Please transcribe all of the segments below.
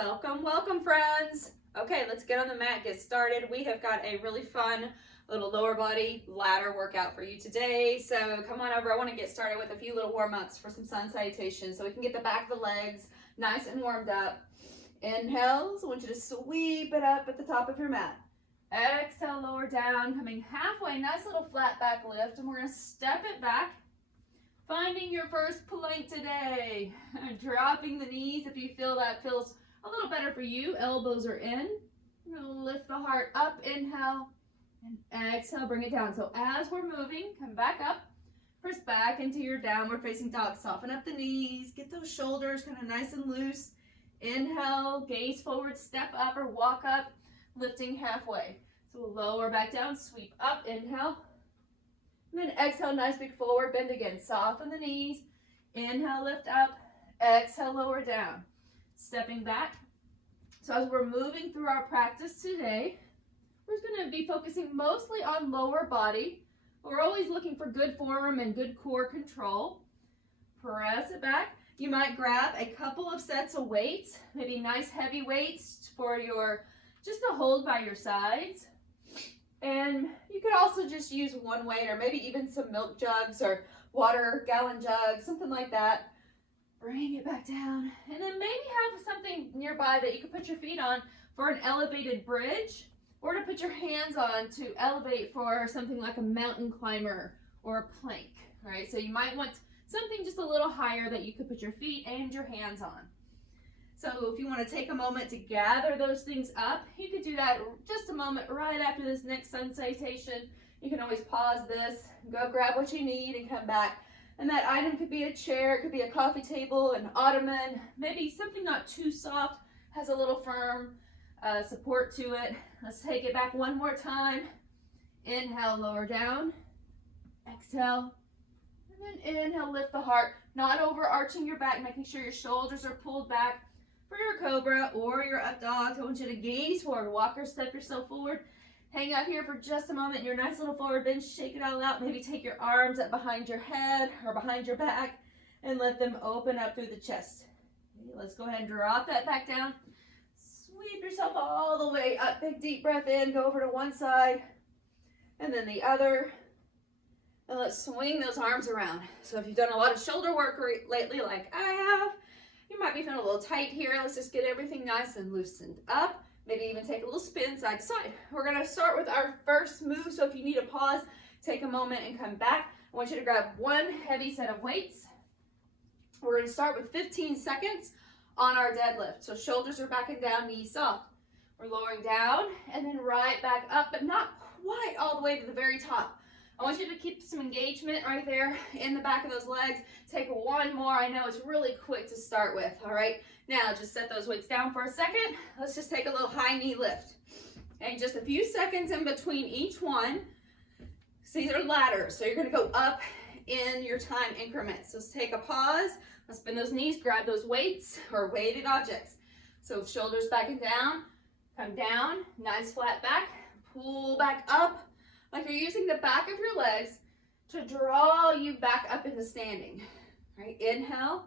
Welcome, welcome friends. Okay, let's get on the mat, get started. We have got a really fun little lower body ladder workout for you today. So come on over. I want to get started with a few little warm-ups for some sun salutations so we can get the back of the legs nice and warmed up. Inhale, so I want you to sweep it up at the top of your mat. Exhale, lower down, coming halfway, nice little flat back lift, and we're going to step it back. Finding your first plank today. Dropping the knees if you feel that feels a little better for you. Elbows are in. You're going to lift the heart up, inhale, and exhale, bring it down. So as we're moving, come back up, press back into your downward facing dog. Soften up the knees, get those shoulders kind of nice and loose. Inhale, gaze forward, step up or walk up, lifting halfway. So lower back down, sweep up, inhale. And then exhale, nice big forward bend again. Soften the knees. Inhale, lift up. Exhale, lower down. Stepping back. So as we're moving through our practice today, we're going to be focusing mostly on lower body. We're always looking for good form and good core control. Press it back. You might grab a couple of sets of weights, maybe nice heavy weights for your, just to hold by your sides. And you could also just use one weight or maybe even some milk jugs or water gallon jugs, something like that. Bring it back down. And then maybe have something nearby that you can put your feet on for an elevated bridge or to put your hands on to elevate for something like a mountain climber or a plank. All right, so you might want something just a little higher that you could put your feet and your hands on. So if you want to take a moment to gather those things up, you could do that just a moment right after this next sun salutation. You can always pause this, go grab what you need and come back. And that item could be a chair, it could be a coffee table, an ottoman, maybe something not too soft, has a little firm support to it. Let's take it back one more time. Inhale, lower down. Exhale. And then inhale, lift the heart, not overarching your back, making sure your shoulders are pulled back. For your cobra or your up dog, I want you to gaze forward, walk or step yourself forward. Hang out here for just a moment in your nice little forward bend, shake it all out. Maybe take your arms up behind your head or behind your back and let them open up through the chest. Okay, let's go ahead and drop that back down. Sweep yourself all the way up, big deep breath in, go over to one side and then the other. And let's swing those arms around. So if you've done a lot of shoulder work lately like I have, you might be feeling a little tight here. Let's just get everything nice and loosened up. Maybe even take a little spin side to side. We're going to start with our first move. So if you need a pause, take a moment and come back. I want you to grab one heavy set of weights. We're going to start with 15 seconds on our deadlift. So shoulders are back and down, knees soft. We're lowering down and then right back up, but not quite all the way to the very top. I want you to keep some engagement right there in the back of those legs. Take one more. I know it's really quick to start with, all right? Now, just set those weights down for a second. Let's just take a little high knee lift. And just a few seconds in between each one. So these are ladders, so you're gonna go up in your time increments. So let's take a pause. Let's bend those knees, grab those weights or weighted objects. So shoulders back and down, come down, nice flat back, pull back up. Like you're using the back of your legs to draw you back up into standing. All right, inhale.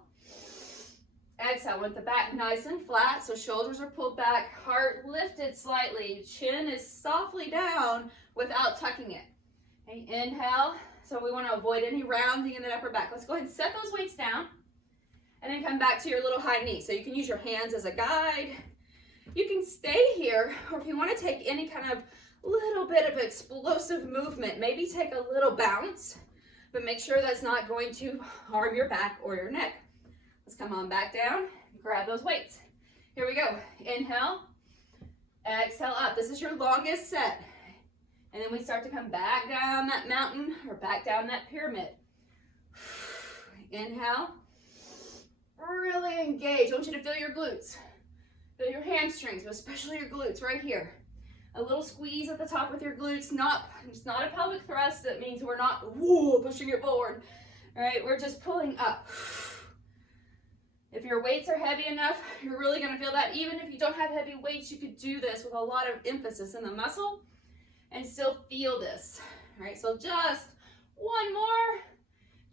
Exhale with the back nice and flat, so shoulders are pulled back, heart lifted slightly, chin is softly down without tucking it. Okay, inhale. So we want to avoid any rounding in the upper back. Let's go ahead and set those weights down and then come back to your little high knee. So you can use your hands as a guide. You can stay here, or if you want to take any kind of little bit of explosive movement, maybe take a little bounce, but make sure that's not going to harm your back or your neck. Let's come on back down, grab those weights. Here we go. Inhale, exhale up. This is your longest set. And then we start to come back down that mountain or back down that pyramid. Inhale, really engage. I want you to feel your glutes, feel your hamstrings, but especially your glutes right here. A little squeeze at the top with your glutes. It's not a pelvic thrust. That means we're not pushing it forward. All right, we're just pulling up. If your weights are heavy enough, you're really going to feel that. Even if you don't have heavy weights, you could do this with a lot of emphasis in the muscle and still feel this. All right, so just one more.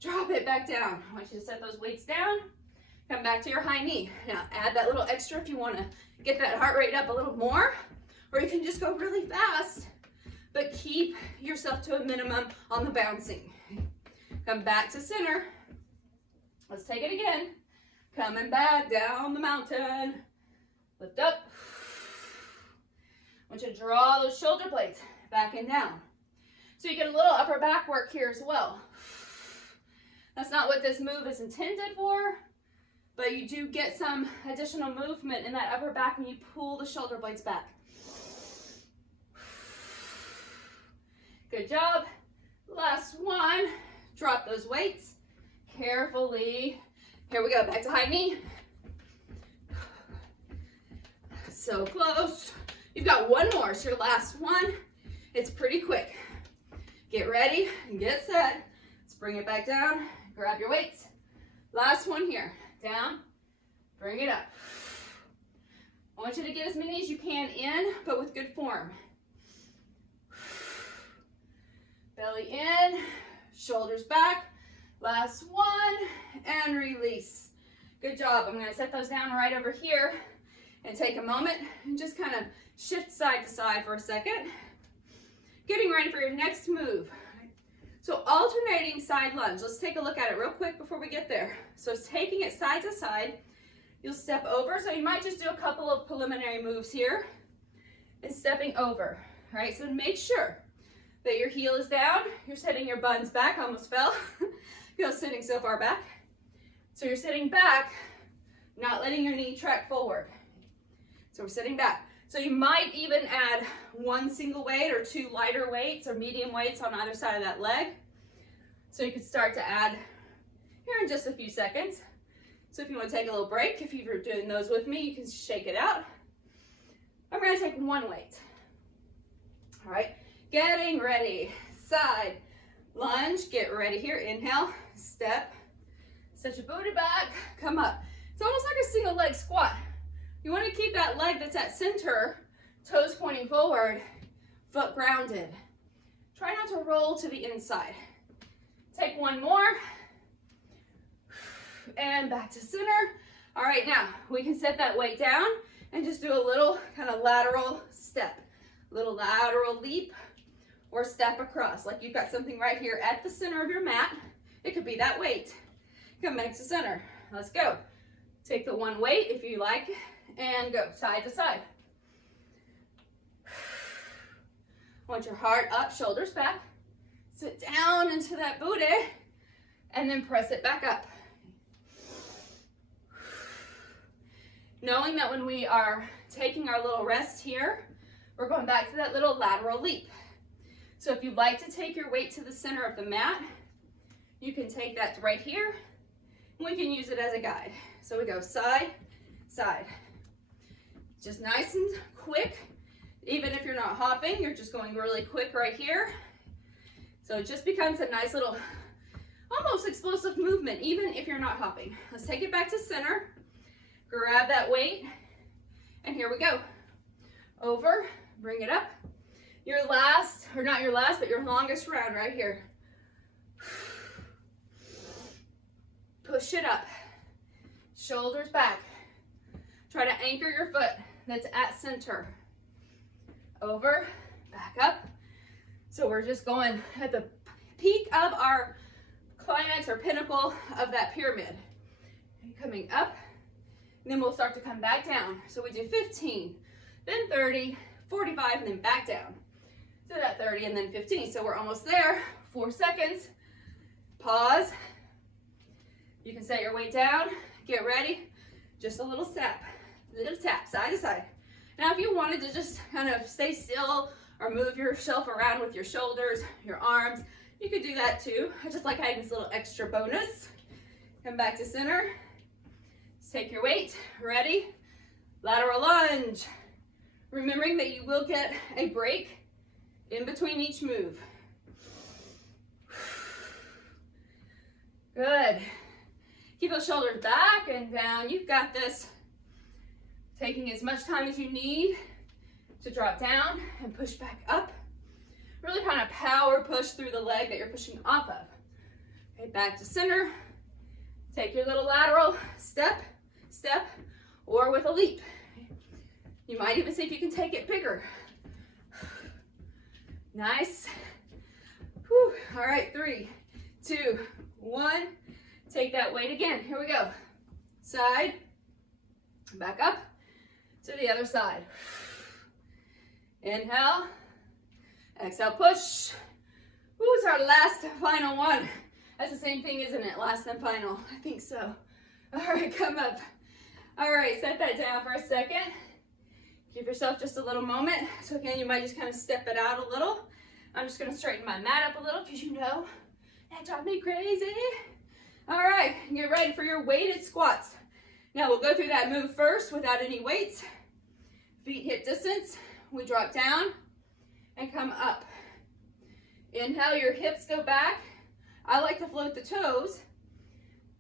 Drop it back down. I want you to set those weights down. Come back to your high knee. Now add that little extra if you want to get that heart rate up a little more, or you can just go really fast, but keep yourself to a minimum on the bouncing. Come back to center. Let's take it again. Coming back down the mountain. Lift up. I want you to draw those shoulder blades back and down. So you get a little upper back work here as well. That's not what this move is intended for, but you do get some additional movement in that upper back when you pull the shoulder blades back. Good job. Last one. Drop those weights carefully. Here we go, back to high knee. So close. You've got one more, it's your last one. It's pretty quick. Get ready and get set. Let's bring it back down. Grab your weights. Last one here. Down, bring it up. I want you to get as many as you can in, but with good form. Belly in, shoulders back. Last one, and release. Good job. I'm going to set those down right over here and take a moment and just kind of shift side to side for a second. Getting ready for your next move. So alternating side lunge. Let's take a look at it real quick before we get there. So taking it side to side, you'll step over. So you might just do a couple of preliminary moves here and stepping over. All right, so make sure that your heel is down. You're setting your buns back. Almost fell. You're sitting so far back. So you're sitting back, not letting your knee track forward. So we're sitting back. So you might even add one single weight or two lighter weights or medium weights on either side of that leg. So you could start to add here in just a few seconds. So if you want to take a little break, if you're doing those with me, you can shake it out. I'm going to take one weight. All right, getting ready. Side lunge, get ready here. Inhale, step, set your booty back, come up. It's almost like a single leg squat. You want to keep that leg that's at center, toes pointing forward, foot grounded. Try not to roll to the inside. Take one more, and back to center. All right, now we can set that weight down and just do a little kind of lateral step, little lateral leap or step across, like you've got something right here at the center of your mat. It could be that weight. Come back to center. Let's go. Take the one weight if you like, and go side to side. Want your heart up, shoulders back. Sit down into that booty, and then press it back up. Knowing that when we are taking our little rest here, we're going back to that little lateral leap. So if you'd like to take your weight to the center of the mat, you can take that right here, and we can use it as a guide. So we go side, side. Just nice and quick. Even if you're not hopping, you're just going really quick right here. So it just becomes a nice little, almost explosive movement, even if you're not hopping. Let's take it back to center. Grab that weight, and here we go. Over, bring it up. Your last, or not your last, but your longest round right here. Push it up. Shoulders back. Try to anchor your foot that's at center. Over, back up. So we're just going at the peak of our climax or pinnacle of that pyramid. Coming up, and then we'll start to come back down. So we do 15, then 30, 45, and then back down. So that 30 and then 15. So we're almost there. 4 seconds. Pause. You can set your weight down. Get ready. Just a little tap, side to side. Now if you wanted to just kind of stay still or move yourself around with your shoulders, your arms, you could do that too. I just like adding this little extra bonus. Come back to center. Just take your weight. Ready? Lateral lunge. Remembering that you will get a break in between each move. Good. Keep those shoulders back and down. You've got this. Taking as much time as you need to drop down and push back up. Really kind of power push through the leg that you're pushing off of. Okay, back to center. Take your little lateral step, step, or with a leap. You might even see if you can take it bigger. Nice. Whew. All right, 3, 2, 1. Take that weight again. Here we go. Side, back up to the other side. Inhale, exhale, push. Ooh, it's our last and final one. That's the same thing, isn't it? Last and final. I think so. All right, come up. All right, set that down for a second. Give yourself just a little moment. So again, you might just kind of step it out a little. I'm just gonna straighten my mat up a little because you know that drives me crazy. All right, get ready for your weighted squats. Now we'll go through that move first without any weights. Feet hip distance. We drop down and come up. Inhale, your hips go back. I like to float the toes.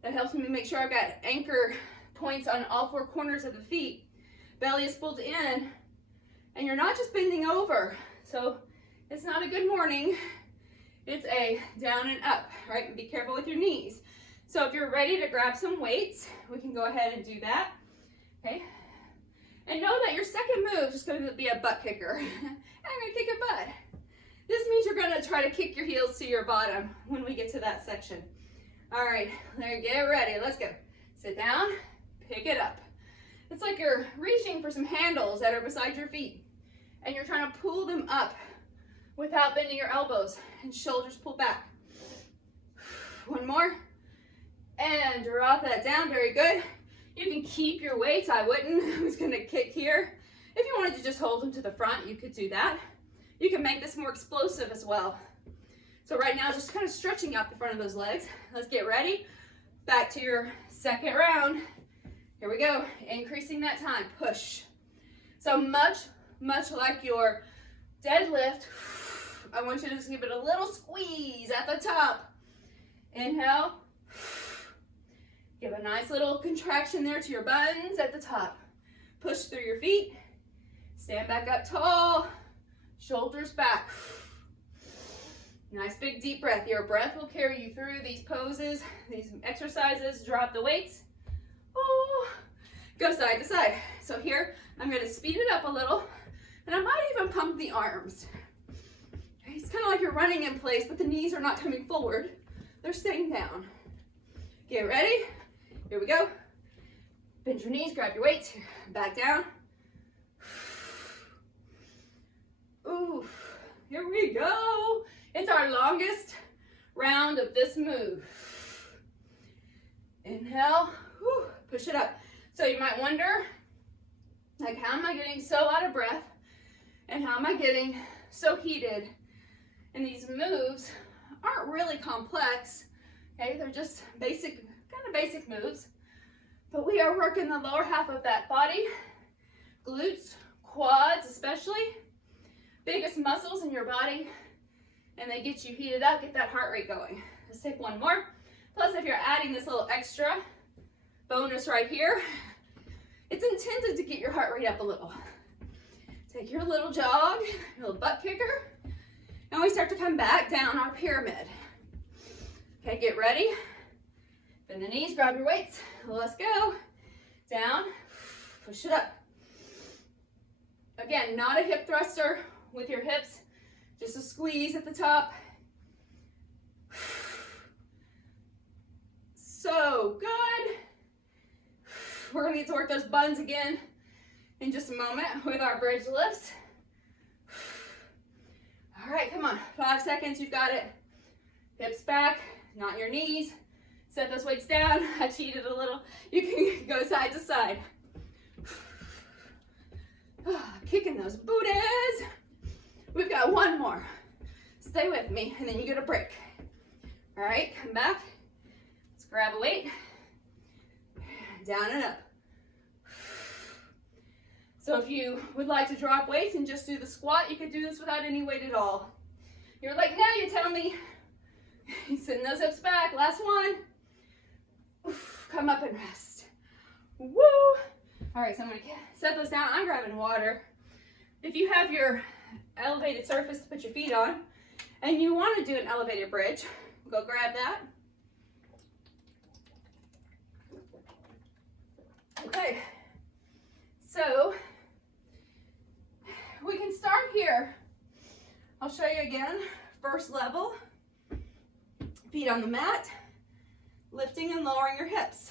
That helps me make sure I've got anchor points on all 4 corners of the feet. Belly is pulled in, and you're not just bending over. So it's not a good morning. It's a down and up, right? And be careful with your knees. So if you're ready to grab some weights, we can go ahead and do that, okay? And know that your second move is going to be a butt kicker. I'm going to kick your butt. This means you're going to try to kick your heels to your bottom when we get to that section. All right, there, get ready. Let's go. Sit down, pick it up. It's like you're reaching for some handles that are beside your feet, and you're trying to pull them up without bending your elbows, and shoulders pull back. One more, and drop that down. Very good. You can keep your weights. I wouldn't. I'm just going to kick here. If you wanted to just hold them to the front, you could do that. You can make this more explosive as well. So right now, just kind of stretching out the front of those legs. Let's get ready. Back to your second round. Here we go. Increasing that time. Push. So much like your deadlift, I want you to just give it a little squeeze at the top. Inhale. Give a nice little contraction there to your buns at the top. Push through your feet. Stand back up tall. Shoulders back. Nice big deep breath. Your breath will carry you through these poses, these exercises. Drop the weights. Oh, go side to side. So here, I'm going to speed it up a little, and I might even pump the arms. Okay, it's kind of like you're running in place, but the knees are not coming forward. They're staying down. Get ready. Here we go. Bend your knees, grab your weights. Back down. Ooh, here we go. It's our longest round of this move. Inhale, whew, push it up. So you might wonder, like, how am I getting so out of breath? And how am I getting so heated? And these moves aren't really complex, okay? They're just basic, kind of basic moves. But we are working the lower half of that body, glutes, quads especially, biggest muscles in your body, and they get you heated up, get that heart rate going. Let's take one more. Plus, if you're adding this little extra bonus right here, it's intended to get your heart rate up a little. Take your little jog, your little butt kicker, and we start to come back down our pyramid. Okay, get ready. Bend the knees, grab your weights. Let's go. Down, push it up. Again, not a hip thruster with your hips, just a squeeze at the top. So good. We're gonna get to work those buns again in just a moment with our bridge lifts. All right, come on, 5 seconds, you've got it. Hips back, not your knees. Set those weights down. I cheated a little. You can go side to side. Kicking those booties. We've got one more. Stay with me, and then you get a break. All right, come back. Let's grab a weight. Down and up. So if you would like to drop weights and just do the squat, you could do this without any weight at all. You're like, now you tell me. Send those hips back. Last one. Come up and rest. Woo! All right, so I'm gonna set those down. I'm grabbing water. If you have your elevated surface to put your feet on, and you want to do an elevated bridge, go grab that. Okay, so we can start here. I'll show you again. First level, feet on the mat, lifting and lowering your hips.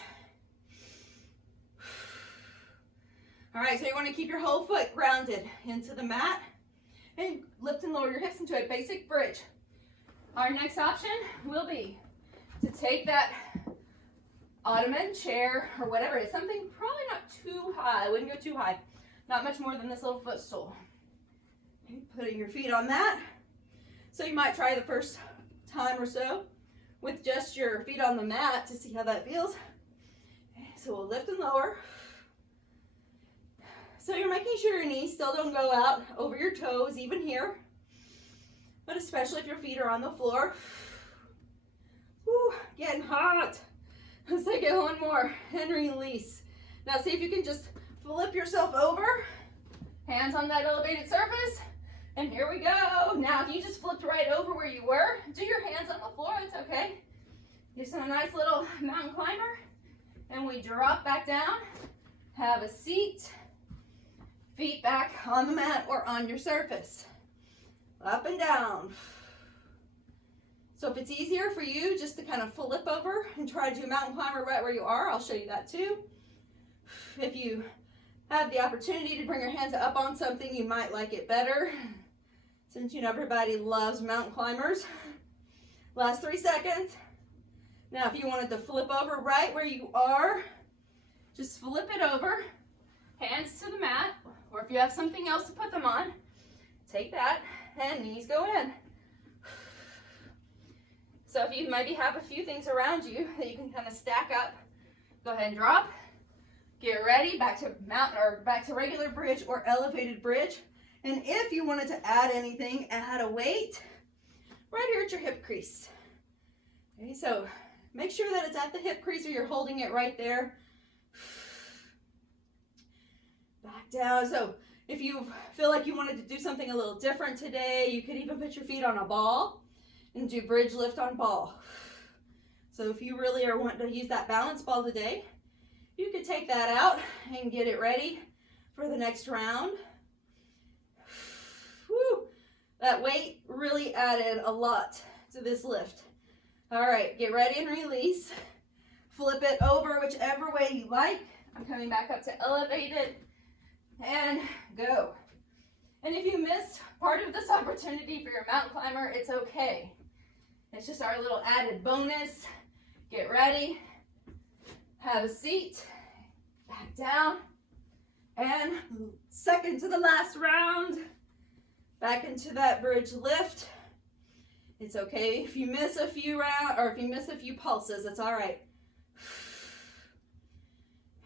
All right, so you want to keep your whole foot grounded into the mat and lift and lower your hips into a basic bridge. Our next option will be to take that ottoman, chair, or whatever it is, something probably not too high. I wouldn't go too high. Not much more than this little footstool. Putting your feet on that. So you might try the first time or so with just your feet on the mat to see how that feels. So we'll lift and lower. So you're making sure your knees still don't go out over your toes, even here. But especially if your feet are on the floor. Woo, getting hot. Let's take it one more and release. Now see if you can just flip yourself over. Hands on that elevated surface. And here we go. Now if you just flipped right over where you were, do your hands on the floor, it's okay. Just a nice little mountain climber. And we drop back down. Have a seat. Feet back on the mat or on your surface. Up and down. So if it's easier for you just to kind of flip over and try to do mountain climber right where you are, I'll show you that too. If you have the opportunity to bring your hands up on something, you might like it better. Since you know everybody loves mountain climbers. Last 3 seconds. Now if you wanted to flip over right where you are, just flip it over. Hands to the mat, or if you have something else to put them on, take that and knees go in. So if you maybe have a few things around you that you can kind of stack up, go ahead and drop. Get ready, back to mountain or back to regular bridge or elevated bridge. And if you wanted to add anything, add a weight right here at your hip crease. Okay, so make sure that it's at the hip crease or you're holding it right there. Back down. So if you feel like you wanted to do something a little different today, you could even put your feet on a ball and do bridge lift on ball. So if you really are wanting to use that balance ball today, you could take that out and get it ready for the next round. Woo. That weight really added a lot to this lift. All right, get ready and release. Flip it over whichever way you like. I'm coming back up to elevated and go. And if you missed part of this opportunity for your mountain climber, it's okay. It's just our little added bonus. Get ready. Have a seat. Back down. And second to the last round. Back into that bridge lift. It's okay if you miss a few rounds or if you miss a few pulses, it's all right.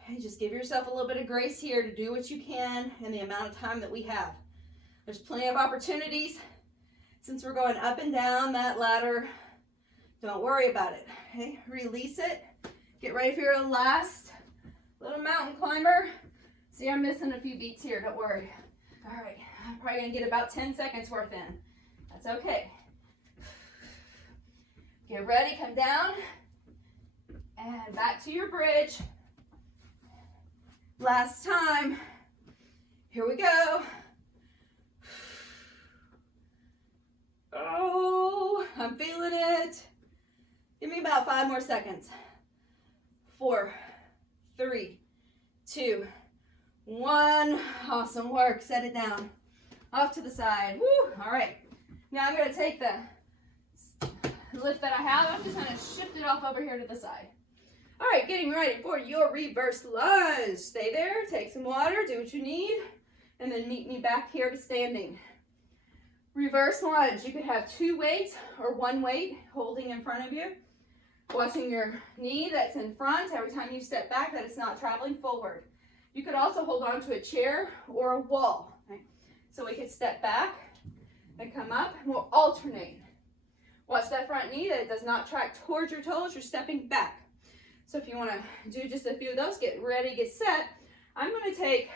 And just give yourself a little bit of grace here to do what you can in the amount of time that we have. There's plenty of opportunities. Since we're going up and down that ladder, don't worry about it. Okay, release it. Get ready for your last little mountain climber. See, I'm missing a few beats here, don't worry. All right, I'm probably gonna get about 10 seconds worth in. That's okay. Get ready, come down, and back to your bridge. Last time. Here we go. Oh, I'm feeling it. Give me about 5 more seconds. 4, 3, 2, 1. Awesome work. Set it down. Off to the side. Woo. All right. Now I'm going to take the lift that I have. I'm just going to shift it off over here to the side. All right, getting ready for your reverse lunge. Stay there, take some water, do what you need, and then meet me back here to standing. Reverse lunge. You could have 2 weights or 1 weight holding in front of you. Watching your knee that's in front every time you step back, that it's not traveling forward. You could also hold on to a chair or a wall. Okay? So we could step back and come up, and we'll alternate. Watch that front knee, that it does not track towards your toes. You're stepping back. So if you want to do just a few of those, get ready, get set. I'm going to take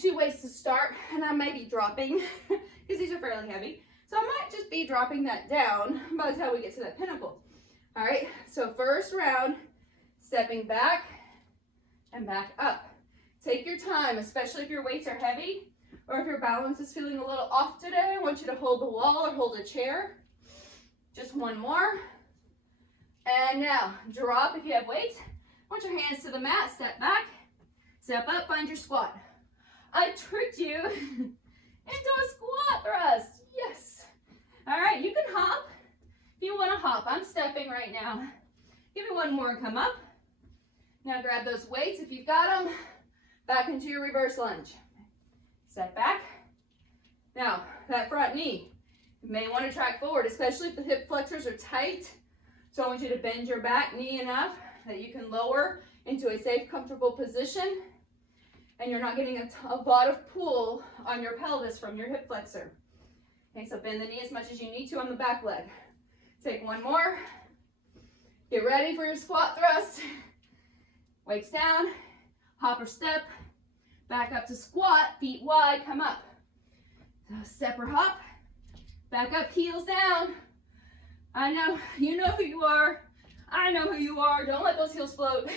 2 weights to start, and I may be dropping because these are fairly heavy. So I might just be dropping that down by the time we get to that pinnacle. All right, so first round, stepping back, and back up. Take your time, especially if your weights are heavy or if your balance is feeling a little off today. I want you to hold the wall or hold a chair. Just one more. And now, drop if you have weights. I want your hands to the mat, step back, step up, find your squat. I tricked you into a squat thrust. Yes. All right, you can hop if you want to hop. I'm stepping right now. Give me one more and come up. Now grab those weights if you've got them. Back into your reverse lunge. Step back. Now, that front knee, you may want to track forward, especially if the hip flexors are tight. So I want you to bend your back knee enough that you can lower into a safe, comfortable position, and you're not getting a lot of pull on your pelvis from your hip flexor. Okay, so bend the knee as much as you need to on the back leg. Take one more. Get ready for your squat thrust. Weights down, hop or step, back up to squat, feet wide, come up. So step or hop, back up, heels down. I know, you know who you are. I know who you are. Don't let those heels float.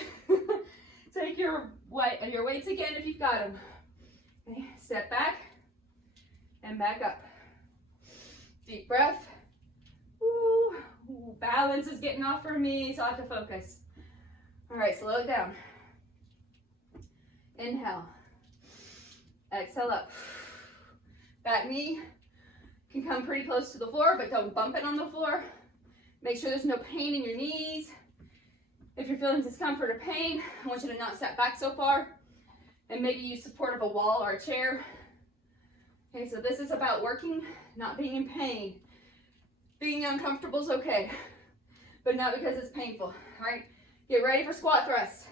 Take your weights again if you've got them. Okay, step back and back up. Deep breath. Ooh, balance is getting off for me, so I have to focus. All right, slow it down. Inhale. Exhale up. Back knee can come pretty close to the floor, but don't bump it on the floor. Make sure there's no pain in your knees. If you're feeling discomfort or pain, I want you to not step back so far and maybe use support of a wall or a chair. Okay, so this is about working, not being in pain. Being uncomfortable is okay, but not because it's painful. All right, get ready for squat thrust.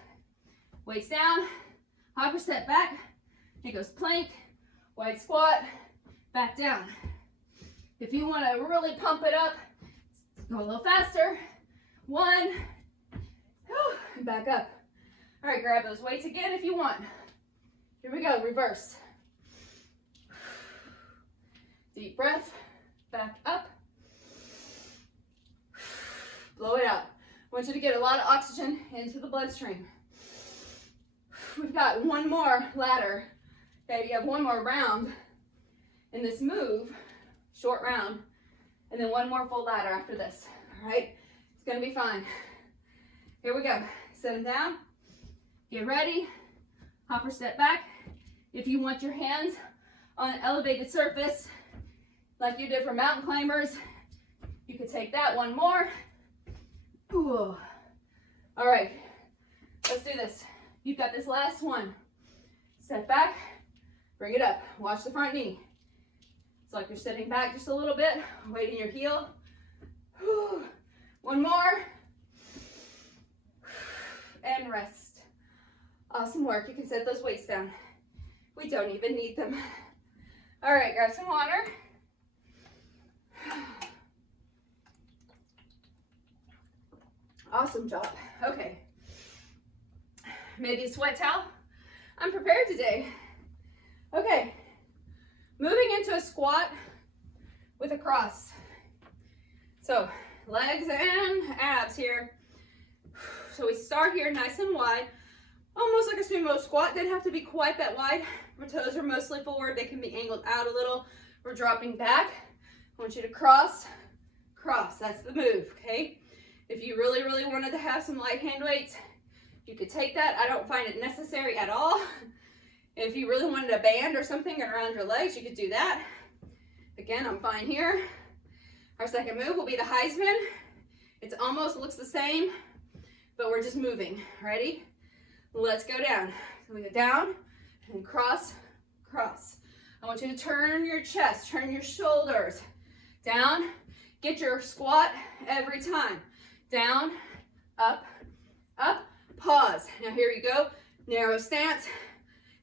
Weights down, hop or step back. It goes plank, wide squat, back down. If you want to really pump it up, go a little faster. 1, and back up. All right, grab those weights again if you want. Here we go, reverse. Deep breath, back up. Blow it out. I want you to get a lot of oxygen into the bloodstream. We've got one more ladder. Okay, you have one more round in this move, short round, and then one more full ladder after this. All right, it's gonna be fine. Here we go. Set them down. Get ready. Hop or step back. If you want your hands on an elevated surface, like you did for mountain climbers, you could take that. One more. Ooh. All right, let's do this. You've got this last one. Step back, bring it up. Watch the front knee. It's like you're sitting back just a little bit, weighting your heel. Whew. One more. And rest. Awesome work. You can set those weights down. We don't even need them. All right, grab some water. Awesome job. Okay. Maybe a sweat towel. I'm prepared today. Okay. Moving into a squat with a cross. So legs and abs here. So we start here nice and wide, almost like a sumo squat. Didn't have to be quite that wide. My toes are mostly forward. They can be angled out a little. We're dropping back. I want you to cross, cross. That's the move, okay? If you really, really wanted to have some light hand weights, you could take that. I don't find it necessary at all. If you really wanted a band or something around your legs, you could do that. Again, I'm fine here. Our second move will be the Heisman. It almost looks the same, but we're just moving. Ready? Let's go down. So we go down and cross, cross. I want you to turn your chest, turn your shoulders. Down, get your squat every time. Down, up, up, pause. Now here you go, narrow stance,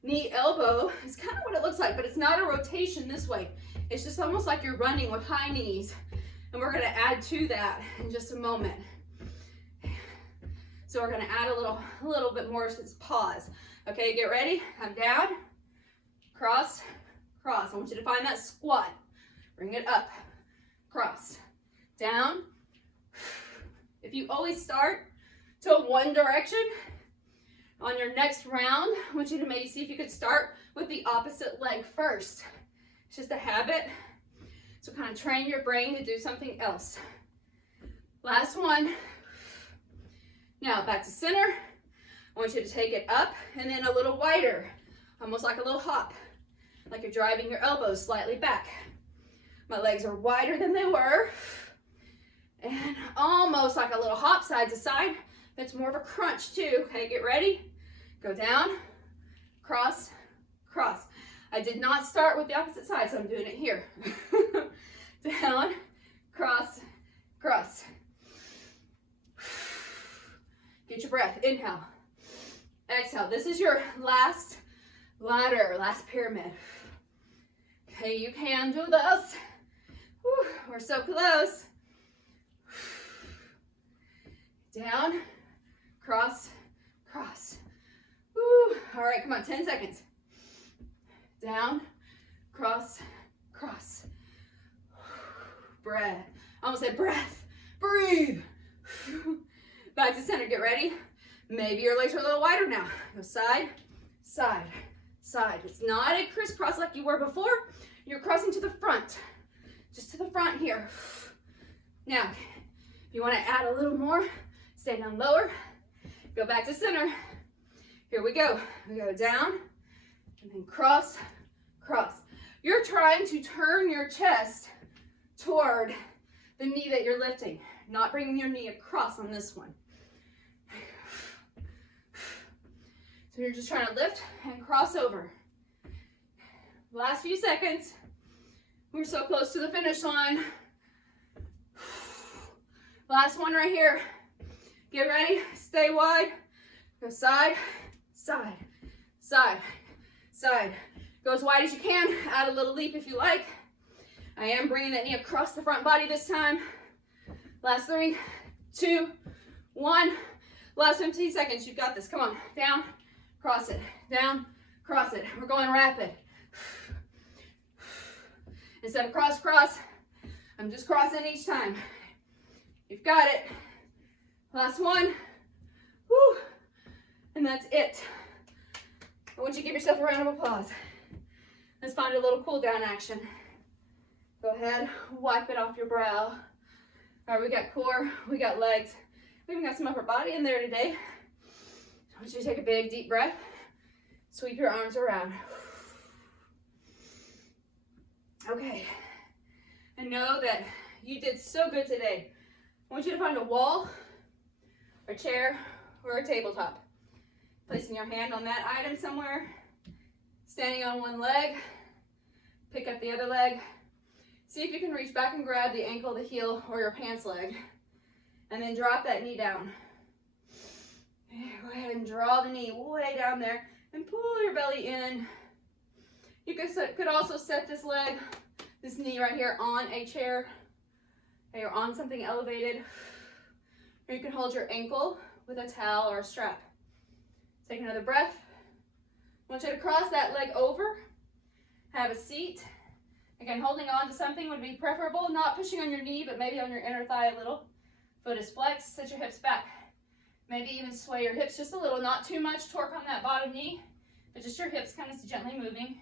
knee, elbow. It's kind of what it looks like, but it's not a rotation this way. It's just almost like you're running with high knees. And we're gonna add to that in just a moment. So we're gonna add a little bit more, so it's pause. Okay, get ready, come down, cross, cross. I want you to find that squat. Bring it up, cross, down. If you always start to one direction, On your next round, I want you to maybe see if you could start with the opposite leg first. It's just a habit. So kind of train your brain to do something else. Last one. Now back to center. I want you to take it up and then a little wider, almost like a little hop, like you're driving your elbows slightly back. My legs are wider than they were, and almost like a little hop side to side. That's more of a crunch too. Okay, get ready. Go down, cross, cross. I did not start with the opposite side, so I'm doing it here. Down, cross, cross. Get your breath. Inhale. Exhale. This is your last ladder, last pyramid. Okay, you can do this. Whew, we're so close. Down, cross, cross. Whew. All right, come on, 10 seconds. Down, cross, cross. Breath. I almost said breath. Breathe. Back to center, get ready. Maybe your legs are a little wider now. Go side, side, side. It's not a crisscross like you were before. You're crossing to the front. Just to the front here. Now, if you want to add a little more, stay down lower. Go back to center. Here we go. We go down and then cross, cross. You're trying to turn your chest toward the knee that you're lifting, not bringing your knee across on this one. So you're just trying to lift and cross over. Last few seconds. We're so close to the finish line. Last one right here. Get ready, stay wide. Go side, side, side, side. Go as wide as you can. Add a little leap if you like. I am bringing that knee across the front body this time. Last 3, 2, 1. Last 15 seconds. You've got this. Come on. Down, cross it. Down, cross it. We're going rapid. Instead of cross, cross, I'm just crossing each time. You've got it. Last one. Woo. And that's it. I want you to give yourself a round of applause. Let's find a little cool down action. Go ahead, wipe it off your brow. All right, we got core, we got legs. We even got some upper body in there today. I want you to take a big, deep breath. Sweep your arms around. Okay. And know that you did so good today. I want you to find a wall, or a chair, or a tabletop. Placing your hand on that item somewhere. Standing on one leg. Pick up the other leg. See if you can reach back and grab the ankle, the heel, or your pants leg. And then drop that knee down. Go ahead and draw the knee way down there and pull your belly in. You could also set this leg, this knee right here on a chair, or on something elevated. Or you can hold your ankle with a towel or a strap. Take another breath. I want you to cross that leg over. Have a seat. Again, holding on to something would be preferable, not pushing on your knee, but maybe on your inner thigh a little. Foot is flexed, sit your hips back. Maybe even sway your hips just a little, not too much torque on that bottom knee, but just your hips kind of gently moving.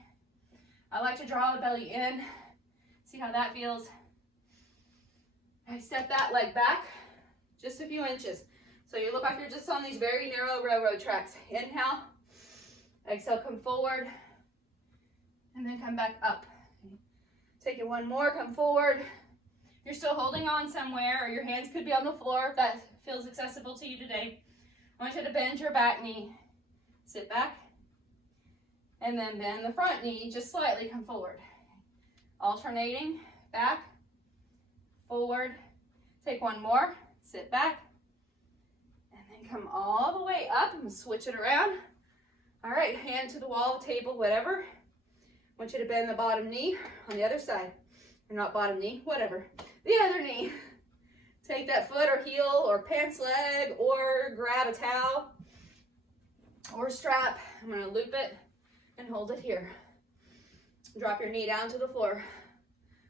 I like to draw the belly in, see how that feels. I step that leg back just a few inches. So you look like you're just on these very narrow railroad tracks. Inhale, exhale, come forward, and then come back up. Take it one more, come forward. You're still holding on somewhere, or your hands could be on the floor if that feels accessible to you today. I want you to bend your back knee. Sit back, and then bend the front knee just slightly, come forward. Alternating, back, forward. Take one more, sit back, and then come all the way up and switch it around. All right, hand to the wall, table, whatever. I want you to bend the bottom knee on the other side. Or not bottom knee, whatever. The other knee. Take that foot or heel or pants leg, or grab a towel or strap. I'm going to loop it and hold it here. Drop your knee down to the floor.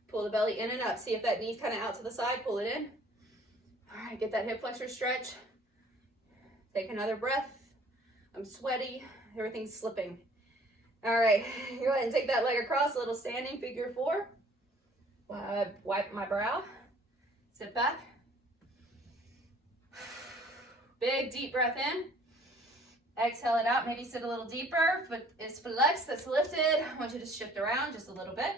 Pull the belly in and up. See if that knee's kind of out to the side. Pull it in. All right, get that hip flexor stretch. Take another breath. I'm sweaty. Everything's slipping. All right, go ahead and take that leg across, a little standing figure 4. Wipe my brow. Sit back. Big deep breath in. Exhale it out. Maybe sit a little deeper. Foot is flexed, that's lifted. I want you to shift around just a little bit.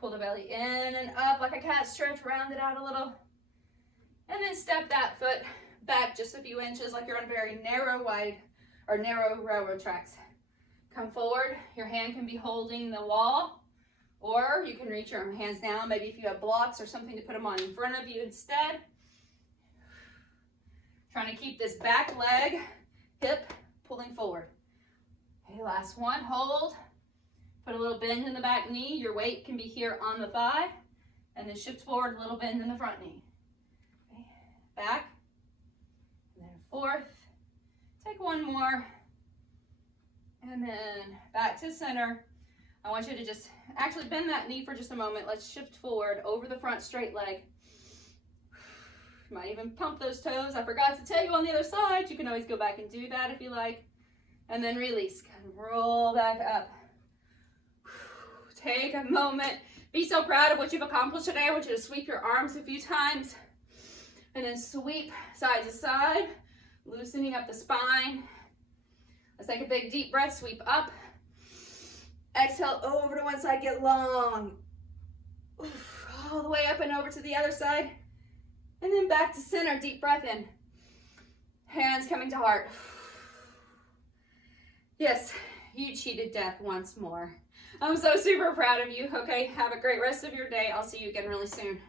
Pull the belly in and up like a cat stretch, round it out a little. And then step that foot back just a few inches like you're on very narrow railroad tracks. Come forward. Your hand can be holding the wall, or you can reach your hands down. Maybe if you have blocks or something to put them on in front of you instead. Trying to keep this back leg, hip, pulling forward. Okay, last one. Hold. Put a little bend in the back knee. Your weight can be here on the thigh. And then shift forward, a little bend in the front knee. Okay, back. And then forth. Take one more. And then back to center. I want you to just actually bend that knee for just a moment. Let's shift forward over the front straight leg. You might even pump those toes. I forgot to tell you on the other side. You can always go back and do that if you like. And then release. Kind of roll back up. Take a moment. Be so proud of what you've accomplished today. I want you to sweep your arms a few times. And then sweep side to side. Loosening up the spine. Let's take a big deep breath. Sweep up. Exhale over to one side. Get long. All the way up and over to the other side. And then back to center. Deep breath in. Hands coming to heart. Yes, you cheated death once more. I'm so super proud of you. Okay, have a great rest of your day. I'll see you again really soon.